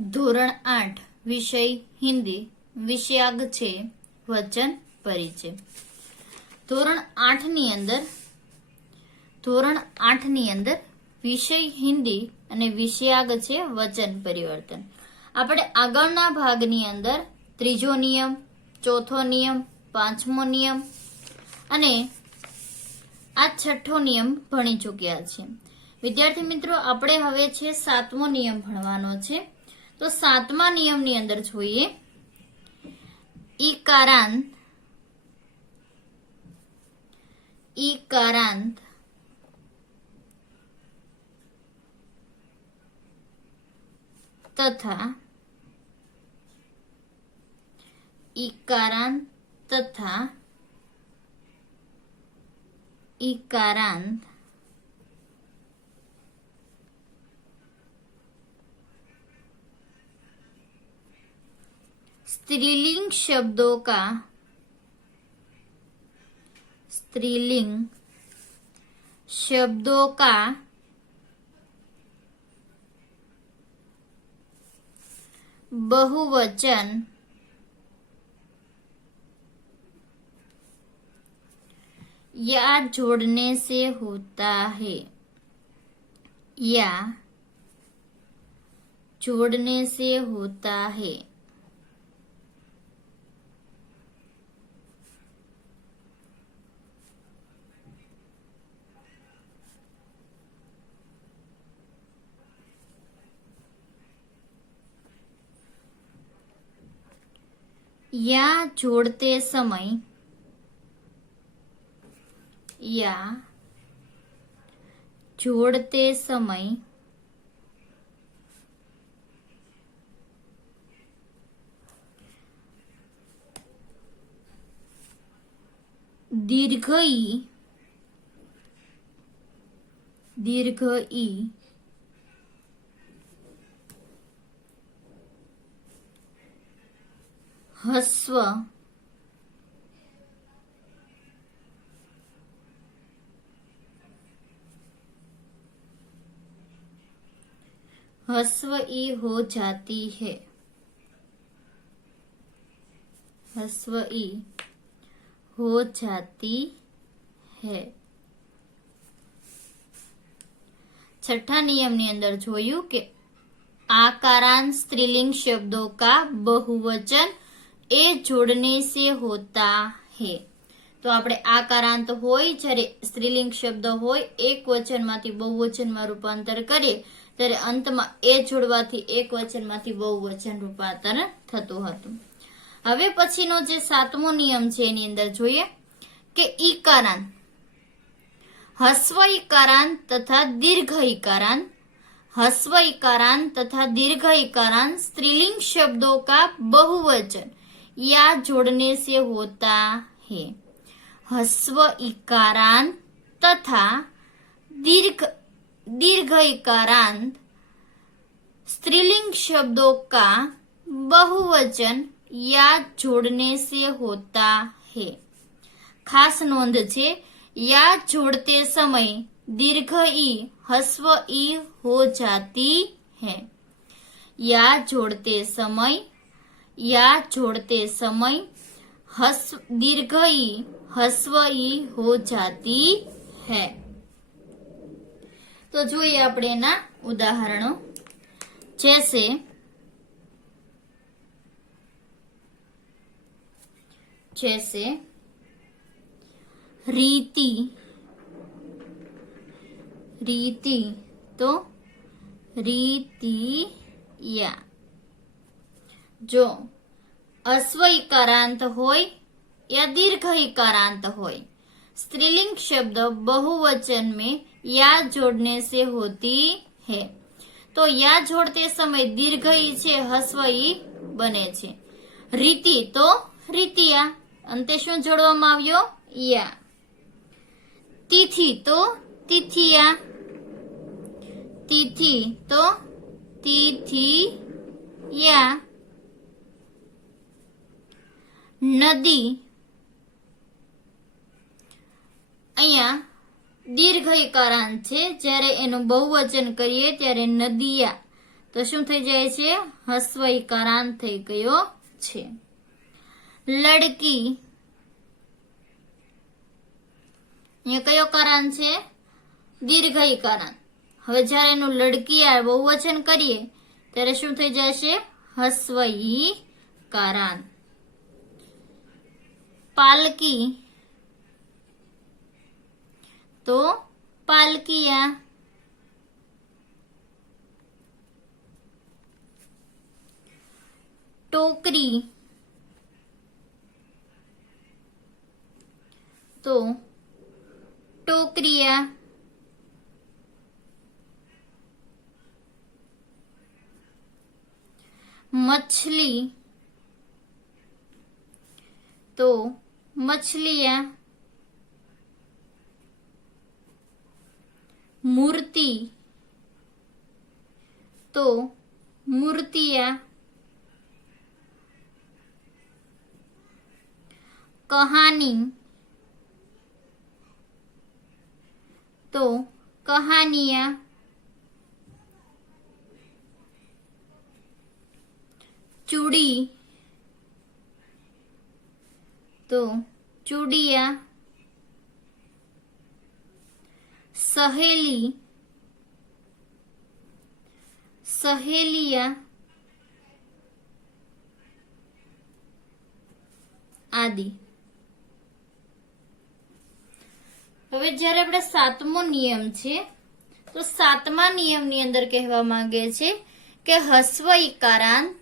ધોરણ 8 વિષય હિન્દી વિષયાગ છે વચન પરિચય। ધોરણ 8 ની અંદર વિષય હિન્દી અને વિષયાગ છે વચન પરિવર્તન। આપણે આગળના ભાગની અંદર ત્રીજો નિયમ, ચોથો નિયમ, પાંચમો નિયમ અને આ છઠ્ઠો નિયમ ભણી ચૂક્યા છે। વિદ્યાર્થી મિત્રો, આપણે હવે છે સાતમો નિયમ ભણવાનો છે। તો સાતમા નિયમની અંદર જોઈએ ઈકારાંત તથા ईकारांत स्त्रीलिंग शब्दों का बहुवचन या जोड़ने से होता है, या जोड़ने से होता है। या जोड़ते समय दीर्घ ई हस्व ई हो जाती है, हस्व ई हो जाती है। छठा नियम ની અંદર જોયું કે आकारांत स्त्रीलिंग शब्दों का बहुवचन ए जोड़ने से होता है। तो આપણે આકારાંત હોય જ્યારે સ્ત્રીલિંગ શબ્દ હોય એક વચનમાંથી બહુવચનમાં રૂપાંતર કરીએ ત્યારે અંતમાં એ જોડવાથી એક વચનમાંથી બહુવચન રૂપાંતર થતું હતું। હવે પછીનો જે સાતમો નિયમ છે એની અંદર જોઈએ કે ઈકારાંત, હસ્વ ઈકારાંત તથા દીર્ઘ ઈકારાંત, हस्व इकारांत तथा दीर्घ इकारांत स्त्रीलिंग शब्दों का बहुवचन या जोड़ने से होता है। हस्व इकारांत तथा दीर्घ इकारांत स्त्रीलिंग शब्दों का बहुवचन या जोड़ने से होता है। खास नोंध छे, या जोड़ते समय दीर्घ ई हस्व ई हो जाती है। या जोड़ते समय दीर्घ ई हस्व ई हो जाती है। तो જોઈએ આપણે એના ઉદાહરણો। जैसे रीति तो रीतिया। जो अस्व इकारांत होय या दीर्घ इकारांत होय, स्त्रीलिंग शब्द बहुवचन में या जोड़ने से होती है। तो या जोड़ते समय दीर्घ ई छे हस्व ई बने छे। रीति तो रीतिया, अंते शुं जोड़वामां आव्यो? या। तिथि तो तिथिया, तिथि तो तिथिया। नदी, अहींया दीर्घ इकारांत छे, ज्यारे एनुं बहुवचन करीए त्यारे नदिया तो शुं थई जाय छे? हस्व ईकारांत थई गयो छे। लड़की, अहींया कयो कारांत छे? दीर्घ ईकारांत। हवे ज्यारे एनुं लड़की आ बहुवचन करीए त्यारे शुं थई जशे? हस्व ईकारांत। पालकी, तो पालकिया। टोकरी, तो टोकरिया। मछली, तो मछलियां। मूर्ति, तो मूर्तियां। कहानी, तो कहानियां। चूड़ी, तो चूड़िया। सहेली, सहेलिया आदि। હવે જ્યારે આપણે સાતમો નિયમ છે તો સાતમા નિયમની અંદર કહેવા માંગે છે કે હસ્વ ઈકારાંત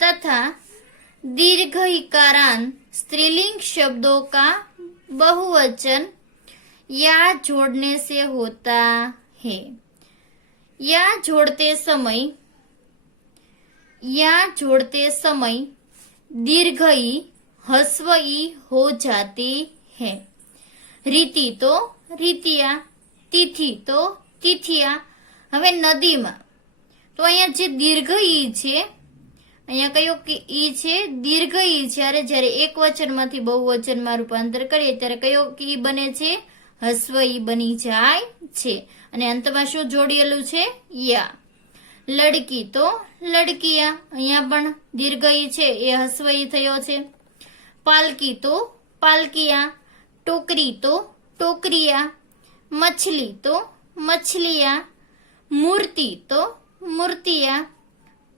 તથા दीर्घ इकारांत स्त्रीलिंग शब्दों का बहुवचन या जोड़ने से होता है। या जोड़ते समय दीर्घ ई हस्व ई हो जाती है। रीति तो रीतिया, तिथि तो तिथिया। हवे नदी में तो अहींया जे दीर्घ ई छे, अहींया कयो कि ई छे? दीर्घ ई छे। ज्यारे एक वचन मांथी बहुवचन में रूपांतर करीए त्यारे कयो ई बने छे? हस्व ई बनी जाय छे। अने अंतमां शुं जोड़ेलुं छे? या। लड़की तो लड़किया, अहींया पण दीर्घ ई छे ए हस्व ई थयो छे। पालकी तो पालकिया, टोकरी तो टोकरिया, मछली तो मछलिया, मूर्ति तो मूर्तिया,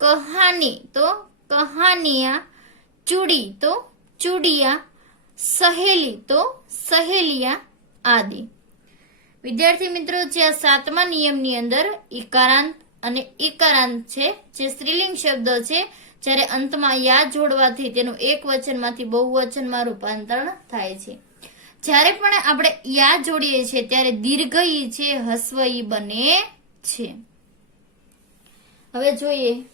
कहानी तो कहानिया, चूड़ी तो चूड़िया, सहेली तो सहेलिया आदि। विद्यार्थी मित्रों, जे आ सातमा नियमनी अंदर इकारांत અને ઈકારાંત છે જે સ્ત્રીલિંગ શબ્દ છે, જ્યારે અંતમાં યા જોડવાથી તેનું એક વચનમાંથી બહુવચનમાં રૂપાંતરણ થાય છે। જ્યારે પણ આપણે યા જોડીએ છીએ ત્યારે દીર્ઘ ઈ છે હસ્વ ઈ બને છે। હવે જોઈએ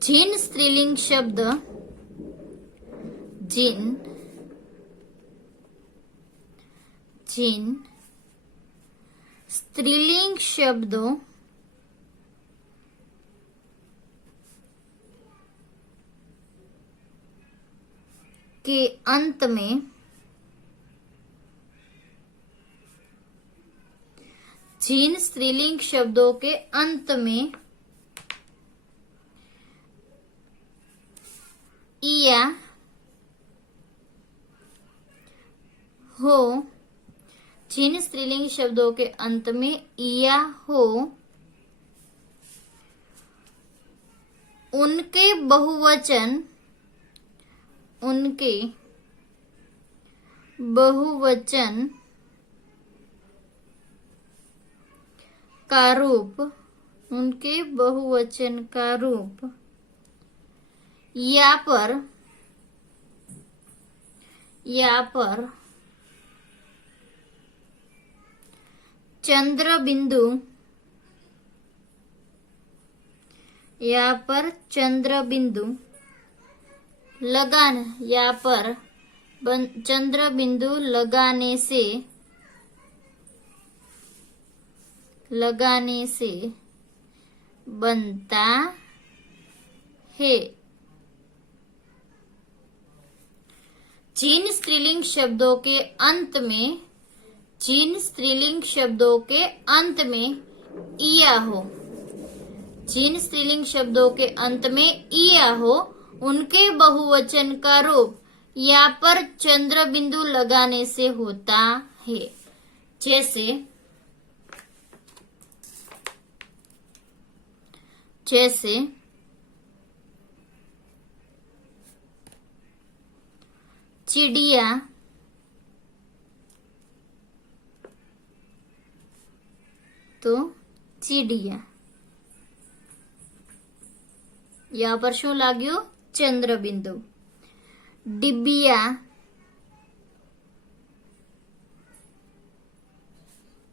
जिन स्त्रीलिंग शब्द जिन स्त्रीलिंग शब्दों के अंत में जिन स्त्रीलिंग शब्दों के अंत में इया हो, जिन स्त्रीलिंग शब्दों के अंत में इया हो उनके बहुवचन का रूप या पर चंद्र बिंदु लगाने से बनता है। जिन स्त्रीलिंग शब्दों के अंत में इया हो, जिन स्त्रीलिंग शब्दों के अंत में इया हो, उनके बहुवचन का रूप या पर चंद्र बिंदु लगाने से होता है। जैसे चिड़िया, तो चिड़िया, यहाँ पर શું લાગ્યું? ચંદ્ર બિંદુ। डिबिया,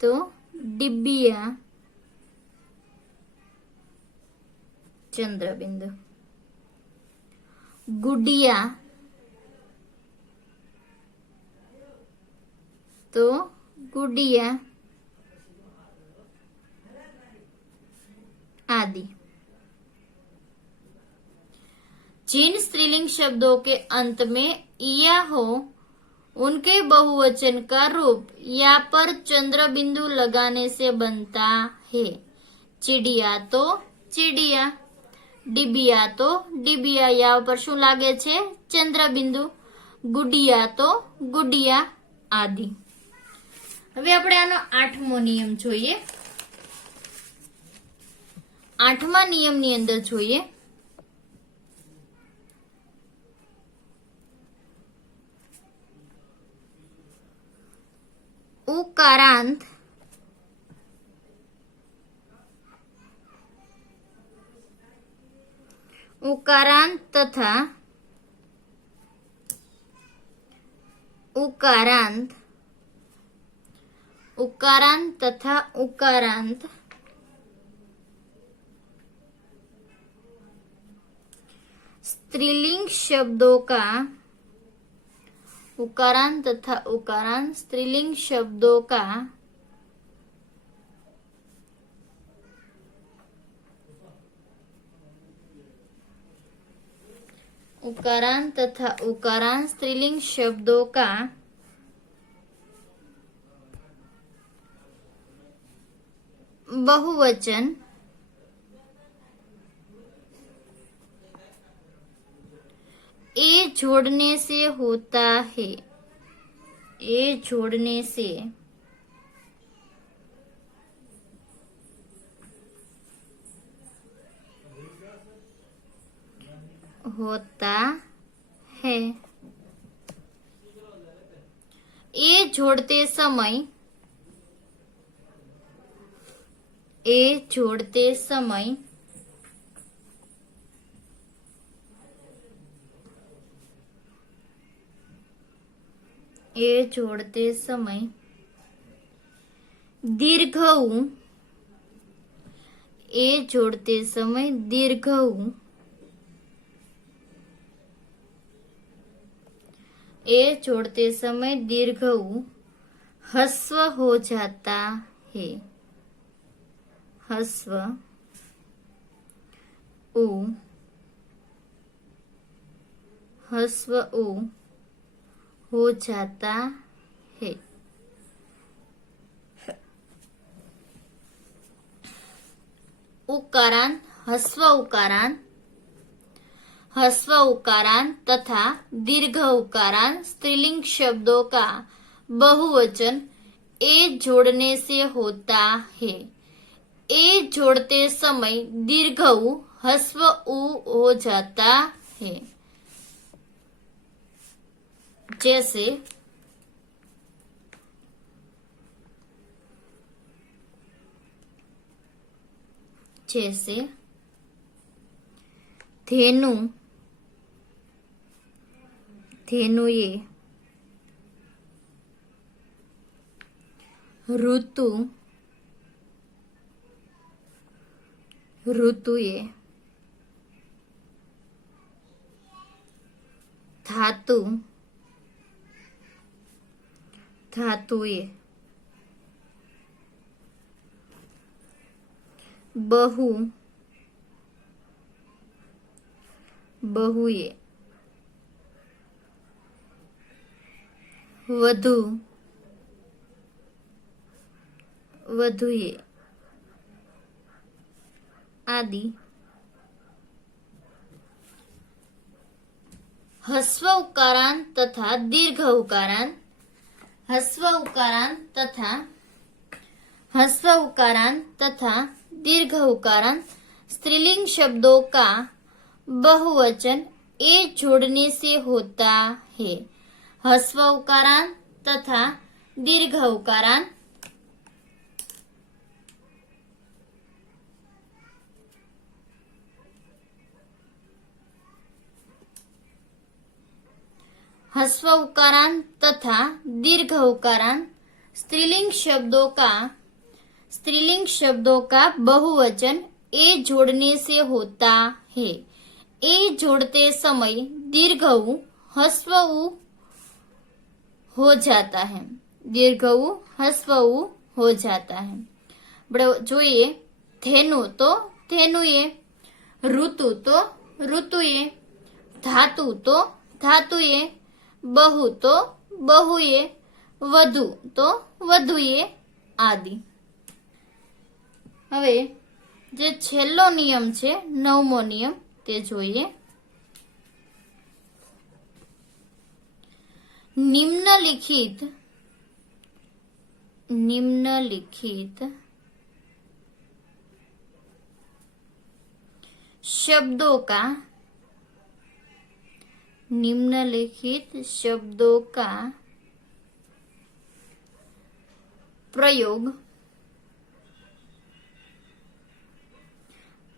तो डिबिया, चंद्र बिंदु। गुडिया, तो गुडिया आदि। जिन स्त्रीलिंग शब्दों के अंत में इया हो, उनके बहुवचन का रूप या पर चंद्र बिंदु लगाने से बनता है। चिड़िया तो चिड़िया, डिबिया तो डिबिया, या पर શું લાગે છે? ચંદ્ર બિંદુ। ગુડિયા તો ગુડિયા આદि। હવે આપણે આનો 8મો નિયમ જોઈએ। 8મા નિયમની અંદર જોઈએ उकारांत तथा उकारांत स्त्रीलिंग शब्दों का उकारांत तथा उकारांत स्त्रीलिंग शब्दों का उकारांत तथा उकारांत स्त्रीलिंग शब्दों का बहुवचन ए जोड़ने से होता है। ए जोड़ने से होता है। ए जोड़ते समय ए जोड़ते समय ए जोड़ते समय दीर्घ ऊ, ए जोड़ते समय दीर्घ ऊ, ए जोड़ते समय दीर्घ ऊ ह्रस्व हो जाता है। ह्रस्व ऊ, ह्रस्व ऊ हो जाता है। उकारांत, ह्रस्व उकारांत तथा दीर्घ उकारांत स्त्रीलिंग शब्दों का बहुवचन ए जोड़ने से होता है। ए जोड़ते समय दीर्घ ऊ ह्रस्व ऊ हो जाता है। जैसे धेनु, धेनुए, ऋतु, ऋतुए, धातु, धातुए, बहु बहुए વધુ વધુએ आदि हस्व उकारांत तथा दीर्घ उकारांत हस्व उकारांत तथा दीर्घ उकारांत स्त्रीलिंग शब्दों का बहुवचन ए जोड़ने से होता है। हस्व उकारांत तथा दीर्घ उकारांत हस्व उकारांत तथा दीर्घ उकारांत स्त्रीलिंग शब्दों का बहुवचन ए जोड़ने से होता है। ए जोड़ते समय दीर्घ उ हस्व उ हो जाता है। दीर्घ उ हस्व उ हो जाता है। જોઈએ धेनु तो धेनुए, ऋतु तो ऋतुए, धातु तो धातुए, बहु तो बहुए, વધુ તો વધુએ આદि। હવે જે છેલ્લો નિયમ છે 9મો નિયમ તે જોઈએ। निम्नलिखित शब्दों का प्रयोग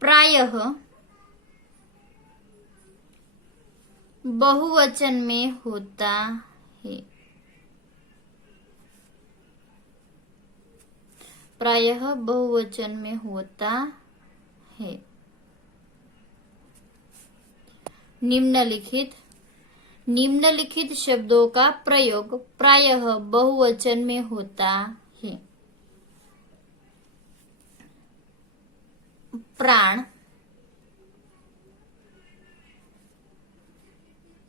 प्रायः बहुवचन में होता है। प्रायः बहुवचन में होता है। निम्नलिखित शब्दों का प्रयोग प्रायः बहुवचन में होता है। प्राण,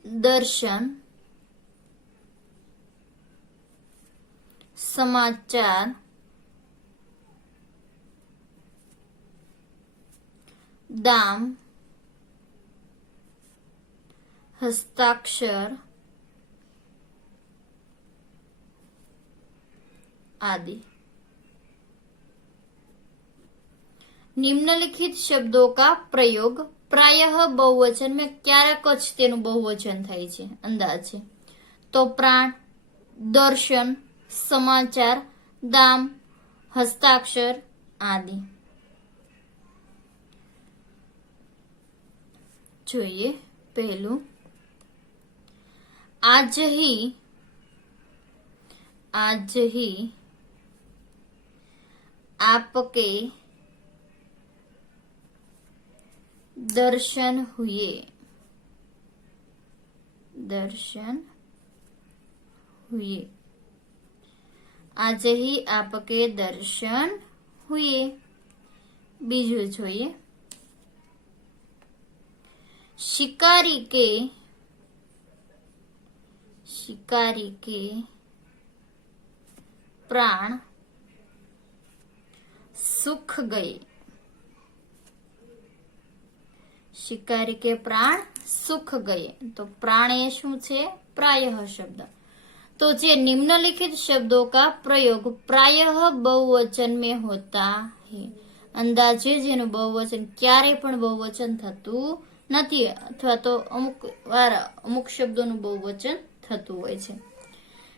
दर्शन, समाचार, दाम, हस्ताक्षर आदि। निम्नलिखित शब्दों का प्रयोग प्रायः बहुवचन में क्यारेक ज तेनुं बहुवचन थाय छे अंदाजे तो प्राण, दर्शन, समाचार, दाम, हस्ताक्षर आदि। જોઈએ पहलू आज ही आपके दर्शन हुए। आज ही आपके दर्शन हुए। बीजू જોઈએ शिकारी के प्राण सूख गए। शिकारी के प्राण सूख गए तो प्राण ए शू छे प्रायः शब्द। तो जे निम्नलिखित शब्दों का प्रयोग प्रायः बहुवचन में होता है। अंदाजे जेनु बहुवचन क्यारे पण बहुवचन थतुं નથી अथवा तो अमुक शब्दों बहुवचन थतुं होय छे।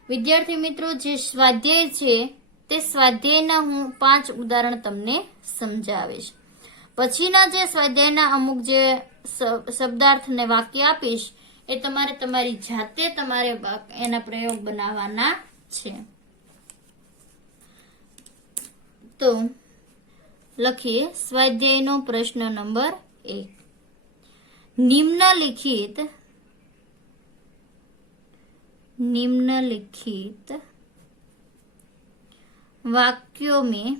विद्यार्थी मित्रों जे स्वाध्याय छे ते स्वाध्यायना हूँ 5 उदाहरण तमने समजावीश। पछीना जे स्वाध्यायना अमुक जे शब्दार्थ ने वाक्य आपीश ए तमारे तमारी जाते तमारे एना प्रयोग बनावाना छे। तो लखीए स्वाध्यायनो प्रश्न नंबर 1। निम्नलिखित वाक्यों में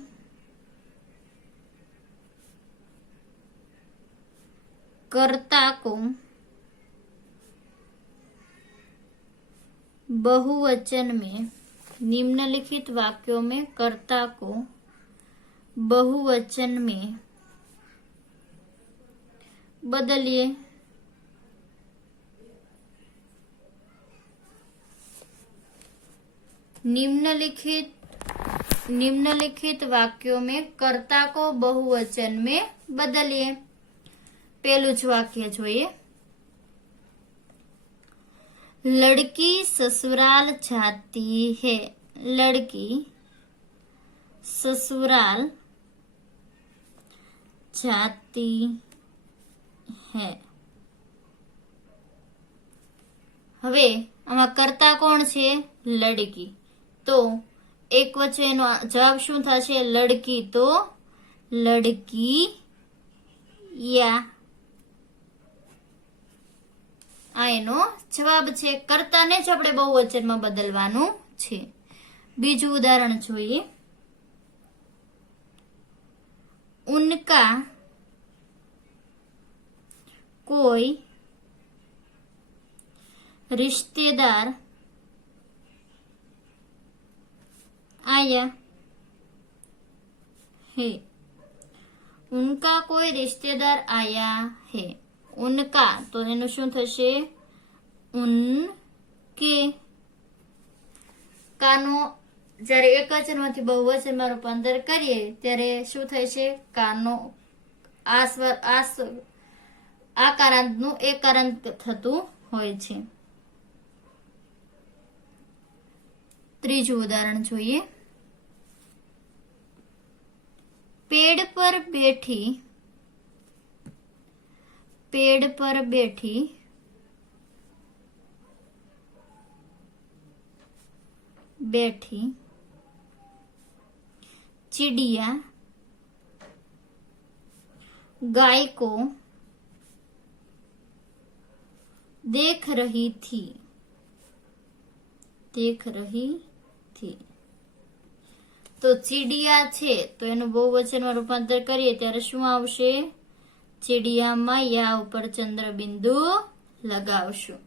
कर्ता को बहुवचन में, निम्नलिखित वाक्यों में कर्ता को बहुवचन में बदलिए। निम्नलिखित वाक्यों में कर्ता को बहुवचन में बदलिए। पहलू ज वाक्य જોઈએ। लड़की ससुराल जाती है। लड़की ससुराल जाती है। હવે આમાં કર્તા કોણ છે? લડકી। તો એક વચ્ચેનો જવાબ શું થશે? લડકી તો લડકી યા, આ એનો જવાબ છે। કર્તાને જ આપણે બહુવચનમાં બદલવાનું છે। બીજું ઉદાહરણ જોઈએ। उनका कोई रिश्तेदार आया है। उनका कोई रिश्तेदार आया है। उनका तो एनु शुं थशे? उनके। कानो જ્યારે એકવચનમાંથી બહુવચનમાં રૂપાંતર કરીએ ત્યારે શું થાય છે? કાનો આ સ્વર આ કારાંતનું એકારાંત થતું હોય છે। ત્રીજું ઉદાહરણ જોઈએ। पेड़ पर बैठी चिड़िया गाय को देख रही थी। तो चिड़िया छे तो एनु बहुवचનમાં રૂપાંતર કરીએ ત્યારે શું આવશે? चिड़ियाમાં યા ઉપર ચંદ્રબિંદુ લગાવશું।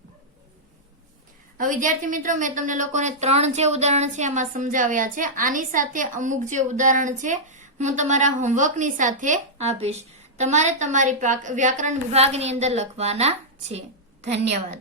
હવે વિદ્યાર્થી મિત્રો, મેં તમને લોકોને 3 જે ઉદાહરણ છે આમાં સમજાવ્યા છે। આની સાથે અમુક જે ઉદાહરણ છે હું તમારા હોમવર્કની સાથે આપીશ। તમારે તમારી વ્યાકરણ વિભાગની અંદર લખવાના છે। ધન્યવાદ।